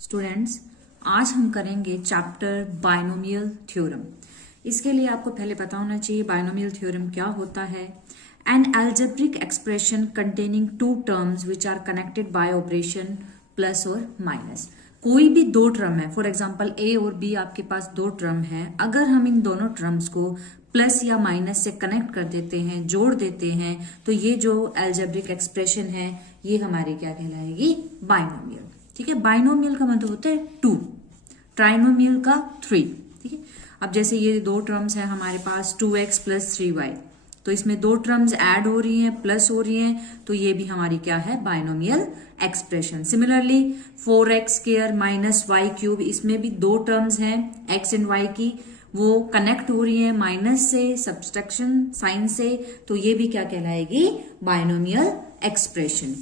Students, आज हम करेंगे चैप्टर बाइनोमियल थ्योरम। इसके लिए आपको पहले पता होना चाहिए बाइनोमियल थ्योरम क्या होता है। An algebraic expression containing two terms which are connected by operation plus और माइनस। कोई भी दो टर्म है, फॉर एग्जांपल ए और बी आपके पास दो टर्म है, अगर हम इन दोनों टर्म्स को प्लस या माइनस से कनेक्ट कर देते हैं, जोड़ देते हैं, तो ये जो अलजेब्रिक एक्सप्रेशन है ये हमारी क्या कहलाएगी, बाइनोमियल। ठीक है, बाइनोमियल का मतलब होता है टू, ट्राइनोमियल का थ्री। ठीक है, अब जैसे ये दो टर्म्स है हमारे पास 2x प्लस 3y, तो इसमें दो टर्म्स ऐड हो रही हैं, प्लस हो रही हैं, तो ये भी हमारी क्या है, binomial expression. Similarly 4x square minus y cube, इसमें भी दो टर्म्स हैं x एंड y की, वो कनेक्ट हो रही है माइनस से, सब्सट्रैक्शन साइन से, तो ये भी क्या कहलाएगी, बाइनोमियल एक्सप्रेशन।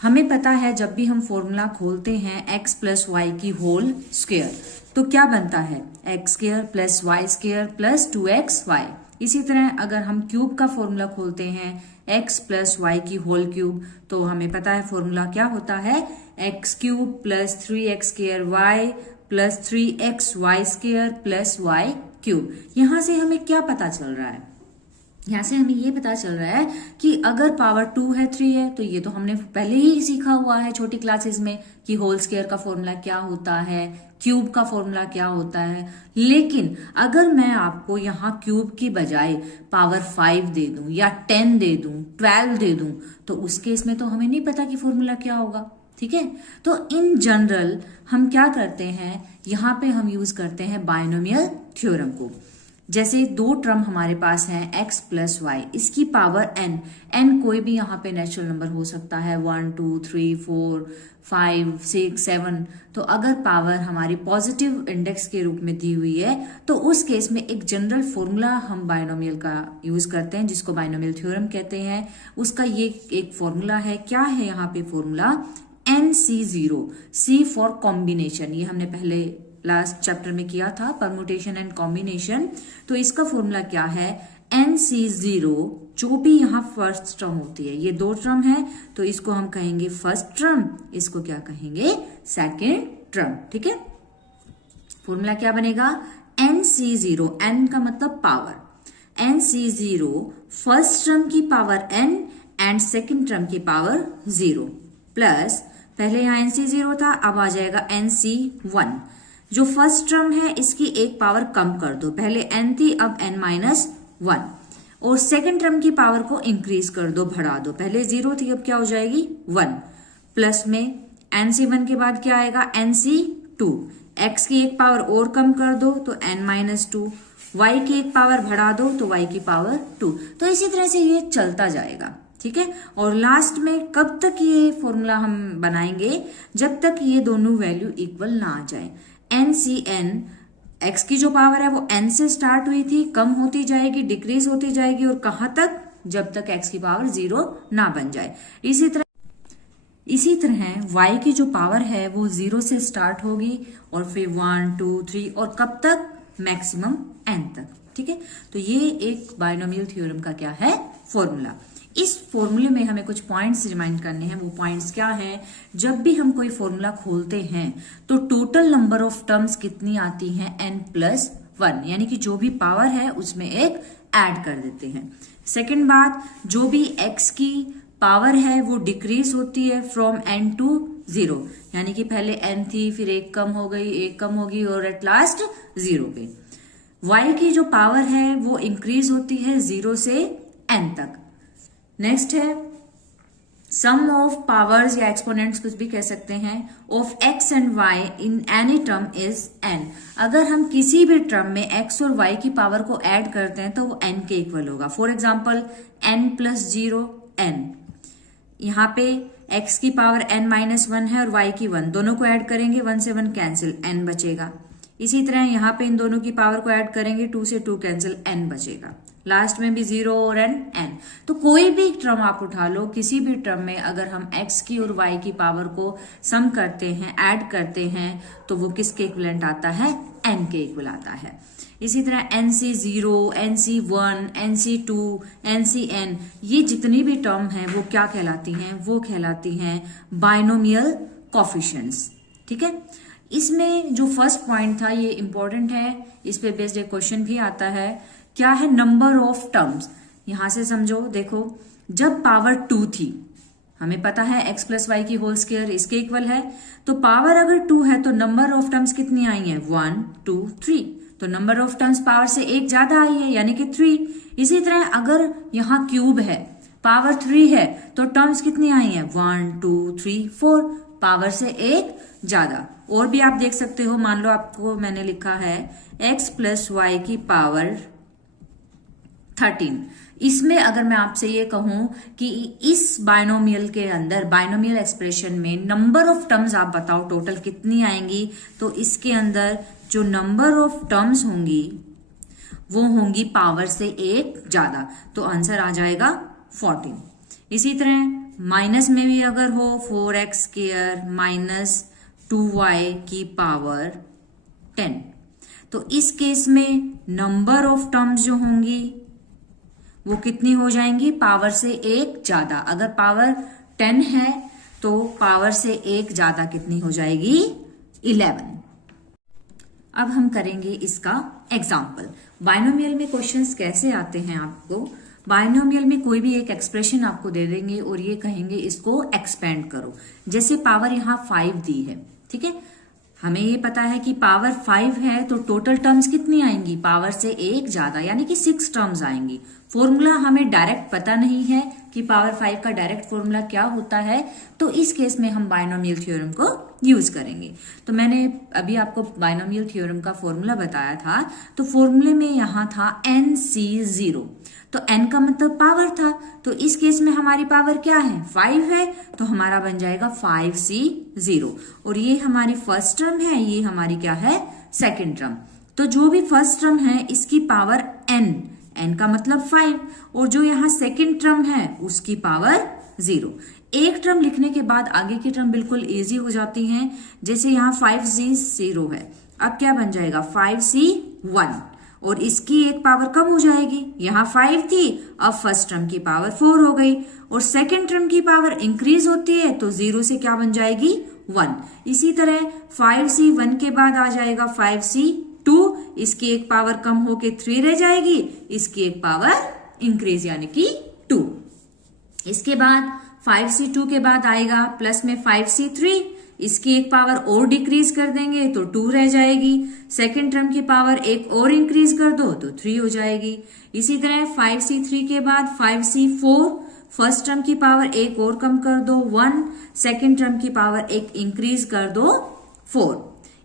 हमें पता है जब भी हम फॉर्मूला खोलते हैं x प्लस वाई की होल स्क्वायर, तो क्या बनता है, X square plus Y square plus 2xy। इसी तरह अगर हम क्यूब का फॉर्मूला खोलते हैं x प्लस वाई की होल क्यूब, तो हमें पता है फॉर्मूला क्या होता है, x cube plus 3x square y plus 3xy square plus y cube. यहां से हमें क्या पता चल रहा है, यहां से हमें ये पता चल रहा है कि अगर पावर 2 है 3 है, तो ये तो हमने पहले ही सीखा हुआ है छोटी क्लासेस में कि होल स्क्वायर का फॉर्मूला क्या होता है, क्यूब का फॉर्मूला क्या होता है। लेकिन अगर मैं आपको यहाँ क्यूब की बजाय पावर 5 दे दूं या 10 दे दूं, 12 दे दूं, तो उस केस में तो हमें नहीं पता कि फॉर्मूला क्या होगा। ठीक है, तो इन जनरल हम क्या करते हैं, यहाँ पे हम यूज करते हैं बाइनोमियल थ्योरम को। जैसे दो टर्म हमारे पास है x प्लस वाई, इसकी पावर n कोई भी यहाँ पे नेचुरल नंबर हो सकता है, 1 2 3 4 5 6 7। तो अगर पावर हमारी पॉजिटिव इंडेक्स के रूप में दी हुई है, तो उस केस में एक जनरल फॉर्मूला हम बाइनोमियल का यूज करते हैं, जिसको बाइनोमियल थ्योरम कहते हैं। उसका ये एक फॉर्मूला है, क्या है यहाँ पे formula, NC0, C for combination. ये हमने पहले लास्ट चैप्टर में किया था, परमुटेशन एंड कॉम्बिनेशन। तो इसका फॉर्मूला क्या है, NC0, जो भी यहाँ फर्स्ट टर्म होती है, ये दो टर्म है, तो इसको हम कहेंगे फर्स्ट टर्म, इसको क्या कहेंगे, सेकेंड टर्म। ठीक है, फॉर्मूला क्या बनेगा, NC0, n का मतलब पावर, NC0 फर्स्ट टर्म की power n and second term की पावर 0, प्लस पहले यहाँ NC0 था, अब आ जाएगा NC1। जो फर्स्ट टर्म है इसकी एक पावर कम कर दो, पहले n थी अब n माइनस 1, और सेकेंड टर्म की पावर को इंक्रीज कर दो, बढ़ा दो, पहले 0 थी अब क्या हो जाएगी 1, प्लस में NC1 के बाद क्या आएगा NC2, x की एक पावर और कम कर दो तो n माइनस 2, y की एक पावर बढ़ा दो तो y की पावर 2। तो इसी तरह से ये चलता जाएगा। ठीक है, और लास्ट में कब तक ये फॉर्मूला हम बनाएंगे, जब तक ये दोनों वैल्यू इक्वल ना आ जाए। NCn, x की जो पावर है वो n से स्टार्ट हुई थी, कम होती जाएगी, डिक्रीज होती जाएगी, और कहां तक, जब तक x की पावर 0 ना बन जाए। इसी तरह y की जो पावर है वो 0 से स्टार्ट होगी, और फिर 1 2 3, और कब तक, मैक्सिमम n तक। ठीक है, तो ये एक बाइनोमियल थ्योरम का क्या है, फॉर्मूला। इस फॉर्मूले में हमें कुछ पॉइंट्स रिमाइंड करने हैं। वो पॉइंट्स क्या है, जब भी हम कोई फॉर्मूला खोलते हैं तो टोटल नंबर ऑफ टर्म्स कितनी आती हैं, n+1, यानी कि जो भी पावर है उसमें एक ऐड कर देते हैं। सेकंड बात, जो भी x की पावर है वो डिक्रीज होती है फ्रॉम n to 0, यानी कि पहले n थी, फिर एक कम हो गई, एक कम होगी, और एट लास्ट 0 पे। y की जो पावर है वो इंक्रीज होती है 0 से n तक। नेक्स्ट है सम ऑफ पावर्स या एक्सपोनेंट्स, कुछ भी कह सकते हैं, of x and y in any term is n। अगर हम किसी भी टर्म में x और y की पावर को ऐड करते हैं तो वो n के इक्वल होगा। फॉर एग्जाम्पल n+0 n, यहाँ पे x की पावर n माइनस 1 है और y की 1, दोनों को ऐड करेंगे, 1 से 1 कैंसिल, n बचेगा। इसी तरह यहाँ पे इन दोनों की पावर को ऐड करेंगे, 2 से 2 कैंसिल, n बचेगा। लास्ट में भी 0 और n। तो कोई भी टर्म आप उठा लो, किसी भी टर्म में अगर हम x की और y की पावर को सम करते हैं, ऐड करते हैं, तो वो किसके इक्विवेलेंट आता है? n के इक्वल आता है। इसी तरह NC0, NC1, NC2, NCn, ये जितनी भी टर्म हैं वो क्या कहलाती हैं? वो कहलाती हैं बाइनोमियल कोफिशिएंट्स। ठीक है, इसमें जो फर्स्ट पॉइंट था ये इंपॉर्टेंट है, इस पे बेस्ड एक क्वेश्चन भी आता है। क्या है? Number of terms. यहां से समझो, देखो, जब पावर 2 थी, हमें पता है x प्लस वाई की होल स्क्वायर इसके इक्वल है, तो पावर अगर 2 है तो नंबर ऑफ टर्म्स कितनी आई है? 1, 2, 3। तो नंबर ऑफ टर्म्स पावर से एक ज्यादा आई है, यानी कि 3। इसी तरह अगर यहाँ क्यूब है, पावर 3 है, तो टर्म्स कितनी आई है? 1, 2, 3, 4, पावर से एक ज्यादा। और भी आप देख सकते हो, मान लो आपको मैंने लिखा है x प्लस वाई की पावर 13। इसमें अगर मैं आपसे ये कहूं कि इस बाइनोमियल के अंदर, बाइनोमियल एक्सप्रेशन में नंबर ऑफ टर्म्स आप बताओ टोटल कितनी आएंगी, तो इसके अंदर जो नंबर ऑफ टर्म्स होंगी वो होंगी पावर से एक ज्यादा, तो आंसर आ जाएगा 14। इसी तरह माइनस में भी अगर हो 4x स्क्वायर माइनस 2y की पावर 10, तो इस केस में नंबर ऑफ टर्म्स जो होंगी वो कितनी हो जाएंगी? पावर से एक ज्यादा। अगर पावर 10 है तो पावर से एक ज्यादा कितनी हो जाएगी? 11। अब हम करेंगे इसका एग्जाम्पल। बाइनोमियल में क्वेश्चंस कैसे आते हैं आपको? बाइनोमियल में कोई भी एक एक्सप्रेशन आपको दे देंगे और ये कहेंगे इसको एक्सपेंड करो। जैसे पावर यहाँ 5 दी है, ठीक है, हमें ये पता है कि पावर 5 है तो टोटल टर्म्स कितनी आएंगी? पावर से एक ज्यादा, यानी कि 6 टर्म्स आएंगी। फॉर्मूला हमें डायरेक्ट पता नहीं है कि पावर 5 का डायरेक्ट फॉर्मूला क्या होता है, तो इस केस में हम बाइनोमियल थ्योरम को यूज करेंगे। तो मैंने अभी आपको बाइनोमियल थ्योरम का फॉर्मूला बताया था, तो फॉर्मूले में यहाँ था NC0, तो n का मतलब पावर था, तो इस केस में हमारी पावर क्या है? 5 है, तो हमारा बन जाएगा 5C0। और ये हमारी फर्स्ट टर्म है, ये हमारी क्या है? Second term. तो जो भी फर्स्ट टर्म है इसकी पावर n का मतलब 5, और जो यहाँ सेकेंड टर्म है उसकी पावर 0। एक टर्म लिखने के बाद आगे की टर्म बिल्कुल इजी हो जाती हैं। जैसे यहाँ 5C0 है, अब क्या बन जाएगा? 5C1, और इसकी एक पावर कम हो जाएगी, यहाँ 5 थी, अब फर्स्ट टर्म की पावर 4 हो गई, और सेकेंड टर्म की पावर इंक्रीज होती है तो 0 से क्या बन जाएगी? 1। इसी तरह 5C1 के बाद आ जाएगा 5C2, इसकी एक पावर कम होके 3 रह जाएगी, इसकी एक पावर इंक्रीज यानी कि 2। इसके बाद 5C2 के बाद आएगा प्लस में 5C3, इसकी एक पावर और डिक्रीज कर देंगे तो 2 रह जाएगी। सेकेंड टर्म की पावर एक और इंक्रीज कर दो तो 3 हो जाएगी। इसी तरह 5C3 के बाद 5C4, फर्स्ट टर्म की पावर एक और कम कर दो 1, सेकेंड टर्म की पावर एक इंक्रीज कर दो 4।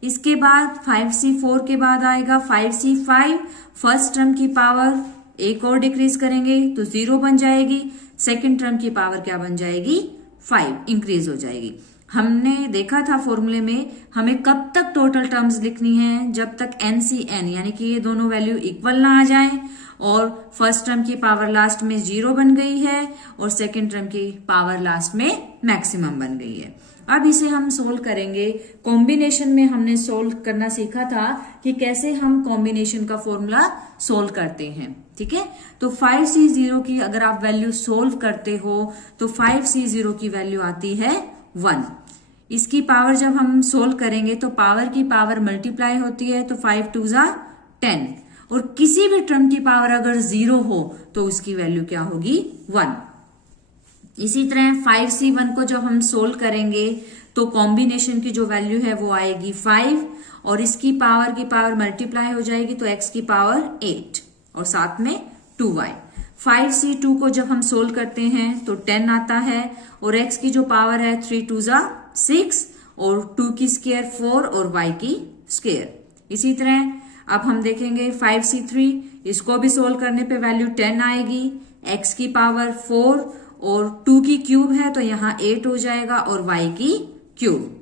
इसके बाद 5C4 के बाद आएगा 5C5, फर्स्ट टर्म की पावर एक और डिक्रीज करेंगे तो 0 बन जाएगी, सेकेंड टर्म की पावर क्या बन जाएगी? 5 इंक्रीज हो जाएगी। हमने देखा था फॉर्मूले में हमें कब तक टोटल टर्म्स लिखनी है? जब तक NCn यानी कि ये दोनों वैल्यू इक्वल ना आ जाए और फर्स्ट टर्म की पावर लास्ट में 0 बन गई है और सेकेंड टर्म की पावर लास्ट में मैक्सिमम बन गई है। अब इसे हम सोल्व करेंगे। कॉम्बिनेशन में हमने सोल्व करना सीखा था कि कैसे हम कॉम्बिनेशन का फॉर्मूला सोल्व करते हैं, ठीक है। तो 5C0 की अगर आप वैल्यू सोल्व करते हो तो 5C0 की वैल्यू आती है 1। इसकी पावर जब हम सोल्व करेंगे तो पावर की पावर मल्टीप्लाई होती है, तो 5 2 जा 10, और किसी भी टर्म की पावर अगर 0 हो तो उसकी वैल्यू क्या होगी? 1। इसी तरह 5C1 को जब हम सोल्व करेंगे तो कॉम्बिनेशन की जो वैल्यू है वो आएगी 5, और इसकी पावर मल्टीप्लाई हो जाएगी तो x की पावर 8 और साथ में 2y। 5C2 को जब हम सोल्व करते हैं तो 10 आता है, और x की जो पावर है 3 2 जा 6, और 2 की स्क्वायर 4 और y की स्क्वायर। इसी तरह अब हम देखेंगे 5C3, इसको भी सोल्व करने पे वैल्यू 10 आएगी, x की पावर 4 और 2 की क्यूब है तो यहाँ 8 हो जाएगा, और y की क्यूब।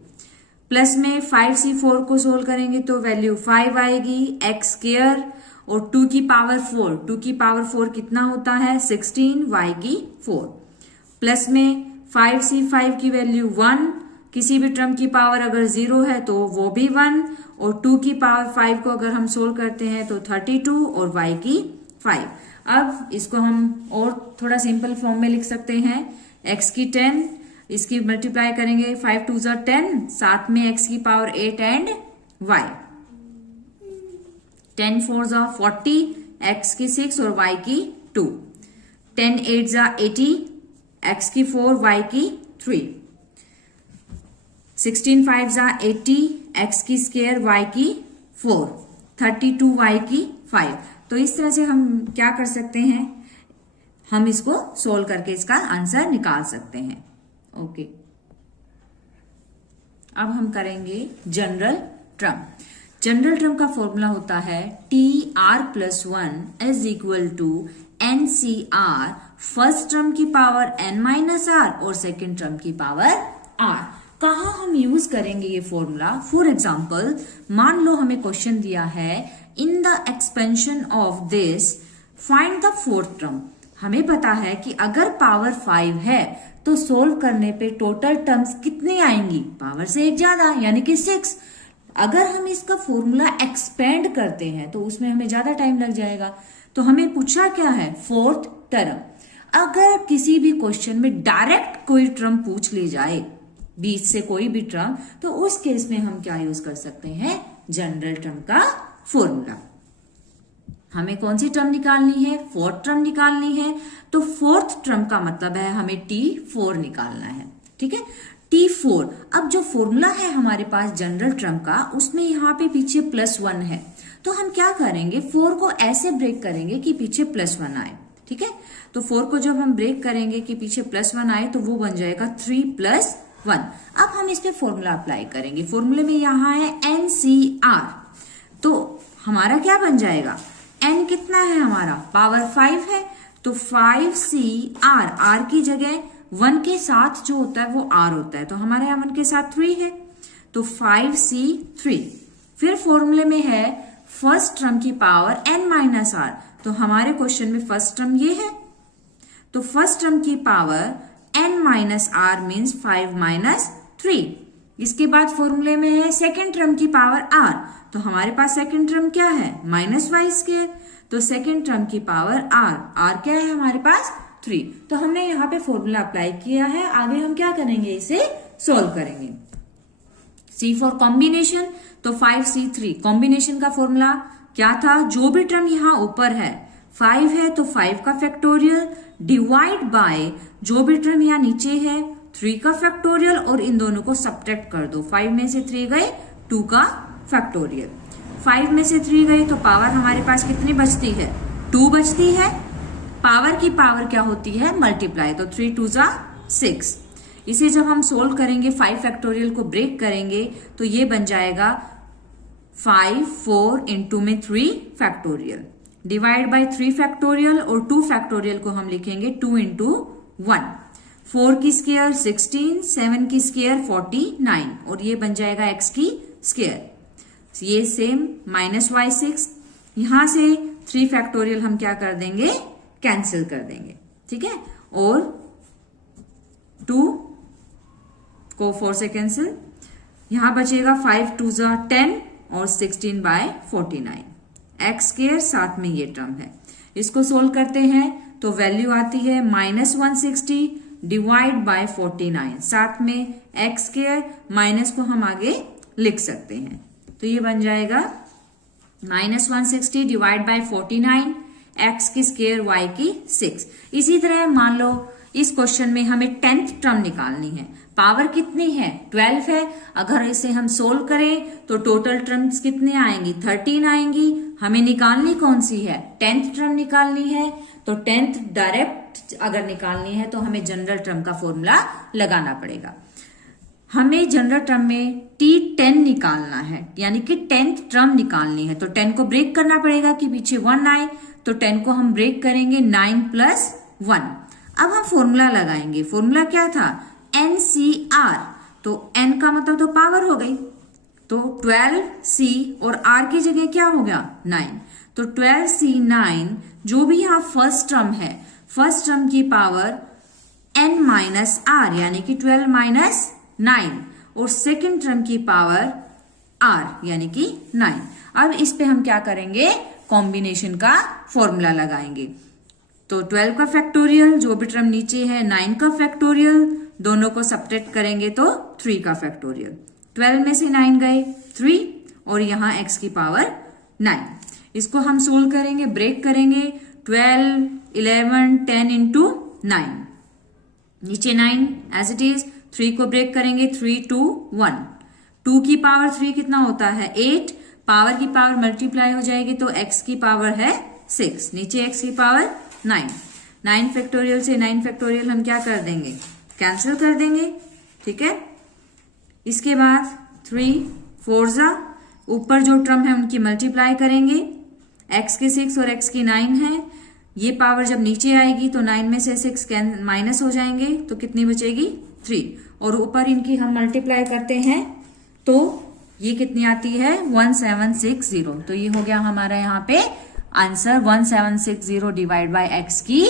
प्लस में 5C4 को सोल्व करेंगे तो वैल्यू 5 आएगी, x स्क्वायर और 2 की पावर 4, 2 की पावर 4 कितना होता है 16, y की 4, प्लस में 5c5 की वैल्यू 1, किसी भी टर्म की पावर अगर 0 है तो वो भी 1, और 2 की पावर 5 को अगर हम सोल्व करते हैं तो 32 और y की 5। अब इसको हम और थोड़ा सिंपल फॉर्म में लिख सकते हैं, x की 10, इसकी मल्टीप्लाई करेंगे 5 2 10, साथ में x की पावर 8 एंड y, 10 4 40, x की 6 और y की 2, 10 8 80, x की 4 y की 3, 16 5 80, x की स्क्वायर y की 4, 32 y की 5। तो इस तरह से हम क्या कर सकते हैं, हम इसको सोल्व करके इसका आंसर निकाल सकते हैं। ओके, अब हम करेंगे जनरल टर्म। जनरल टर्म का फॉर्मूला होता है TR+1 is equal to NCR, first term की पावर n-r और सेकेंड टर्म की पावर r। कहाँ हम यूज करेंगे ये फॉर्मूला? फॉर एग्जाम्पल, मान लो हमें क्वेश्चन दिया है in the expansion of this find the fourth term. हमें पता है कि अगर पावर 5 है तो सोल्व करने पे टोटल टर्म्स कितनी आएंगी, पावर से एक ज्यादा यानी कि 6। अगर हम इसका फॉर्मूला एक्सपेंड करते हैं तो उसमें हमें ज्यादा टाइम लग जाएगा। तो हमें पूछा क्या है, फोर्थ टर्म। अगर किसी भी क्वेश्चन में डायरेक्ट कोई टर्म पूछ ली जाए, बीच से कोई भी टर्म, तो उस केस में हम क्या यूज कर सकते हैं, जनरल टर्म का फॉर्मूला। हमें कौन सी टर्म निकालनी है, फोर्थ टर्म निकालनी है। तो फोर्थ टर्म का मतलब है हमें T4 निकालना है। ठीक है, T4। अब जो फॉर्मूला है हमारे पास जनरल टर्म का, उसमें यहाँ पे पीछे +1 है, तो हम क्या करेंगे, 4 को ऐसे ब्रेक करेंगे कि पीछे +1 आए। ठीक है, तो 4 को जब हम ब्रेक करेंगे कि पीछे +1 आए तो वो बन जाएगा 3 + 1। अब हम इस पे फॉर्मूला अप्लाई करेंगे। फॉर्मूले में यहाँ है NCR, तो हमारा क्या बन जाएगा, n कितना है हमारा, पावर 5 है, तो 5CR, r की जगह 1 के साथ जो होता है वो r होता है, तो हमारे यहाँ 1 के साथ 3 है, तो 5C3। फिर फॉर्मूले में है फर्स्ट टर्म की पावर n-r, तो हमारे क्वेश्चन में फर्स्ट टर्म ये है, तो फर्स्ट टर्म की पावर n-r मीन्स 5 - 3। इसके बाद फॉर्मूले में है सेकेंड टर्म की पावर r, तो हमारे पास सेकेंड टर्म क्या है, -y², तो सेकेंड टर्म की पावर r क्या है हमारे पास 3। तो हमने यहाँ पे फॉर्मूला अप्लाई किया है। आगे हम क्या करेंगे, इसे सोल्व करेंगे। C फॉर कॉम्बिनेशन, तो 5C3 कॉम्बिनेशन का फॉर्मूला क्या था, जो भी टर्म यहाँ ऊपर है 5 है तो 5 का फैक्टोरियल डिवाइड बाय जो भी टर्म यहाँ नीचे है 3 का फैक्टोरियल, और इन दोनों को सब्ट्रैक्ट कर दो। 5 में से 3 गए, 2 का फैक्टोरियल। 5 में से 3 गए तो पावर हमारे पास कितनी बचती है, 2 बचती है। पावर की पावर क्या होती है, मल्टीप्लाई, तो 3 2 6। इसे जब हम सोल्व करेंगे, 5 फैक्टोरियल को ब्रेक करेंगे तो ये बन जाएगा 5 4 इंटू में 3 फैक्टोरियल डिवाइड बाय 3 फैक्टोरियल, और 2 फैक्टोरियल को हम लिखेंगे 2 इंटू 1। 4 की स्क्वायर 16, 7 की स्क्वायर 49, और ये बन जाएगा x की स्क्वायर। ये सेम -y6, यहां से 3 फैक्टोरियल हम क्या कर देंगे, कैंसिल कर देंगे। ठीक है, और 2 को 4 से कैंसिल, यहां बचेगा 5 2 10 और 16/49, एक्स स्क्वायर, साथ में ये टर्म है। इसको सोल्व करते हैं तो वैल्यू आती है -160 डिवाइड बाय 49, साथ में एक्स स्क्वायर, माइनस को हम आगे लिख सकते हैं, तो ये बन जाएगा -160 डिवाइड बाय 49, एक्स की स्क्वायर y की 6। इसी तरह मान लो इस क्वेश्चन में हमें 10th टर्म निकालनी है, पावर कितनी है, 12 है। अगर इसे हम सोल्व करें तो टोटल टर्म्स कितने आएंगी, 13 आएंगी। हमें निकालनी कौन सी है, 10th टर्म निकालनी है। तो 10th डायरेक्ट अगर निकालनी है तो हमें जनरल टर्म का फॉर्मूला लगाना पड़ेगा। हमें जनरल टर्म में T10 निकालना है, यानी कि 10th टर्म निकालनी है, तो 10 को ब्रेक करना पड़ेगा कि पीछे 1 आए, तो 10 को हम ब्रेक करेंगे 9 + 1। अब हम फॉर्मूला लगाएंगे। फॉर्मूला क्या था, NCR, तो N का मतलब तो पावर हो गई, तो 12C और R की जगह क्या हो गया 9, तो 12c9 जो भी यहाँ फर्स्ट टर्म है, फर्स्ट टर्म की पावर n माइनस आर यानी कि 12 माइनस 9 और सेकेंड टर्म की पावर r यानी कि 9। अब इस पे हम क्या करेंगे, कॉम्बिनेशन का फॉर्मूला लगाएंगे। तो 12 का फैक्टोरियल, जो भी टर्म नीचे है 9 का फैक्टोरियल, दोनों को सब्ट्रैक्ट करेंगे तो 3 का फैक्टोरियल। 12 में से 9 गए 3 और यहाँ x की पावर 9। इसको हम सोल्व करेंगे, ब्रेक करेंगे। 12, 11, 10 इंटू 9, नीचे 9 एज इट इज। 3 को ब्रेक करेंगे, 3, 2, 1। 2 की पावर 3 कितना होता है 8, पावर की पावर मल्टीप्लाई हो जाएगी तो x की पावर है 6, नीचे x की पावर 9। 9 फैक्टोरियल से 9 फैक्टोरियल हम क्या कर देंगे, कैंसिल कर देंगे, ठीक है। इसके बाद 3, 4 जा, ऊपर जो टर्म है उनकी मल्टीप्लाई करेंगे। x की 6 और x की 9 है, ये पावर जब नीचे आएगी तो 9 में से 6 माइनस हो जाएंगे तो कितनी बचेगी 3, और ऊपर इनकी हम मल्टीप्लाई करते हैं तो ये कितनी आती है 1760। तो ये हो गया हमारा यहाँ पे आंसर 1760 डिवाइड बाय x की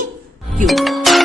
क्यूब।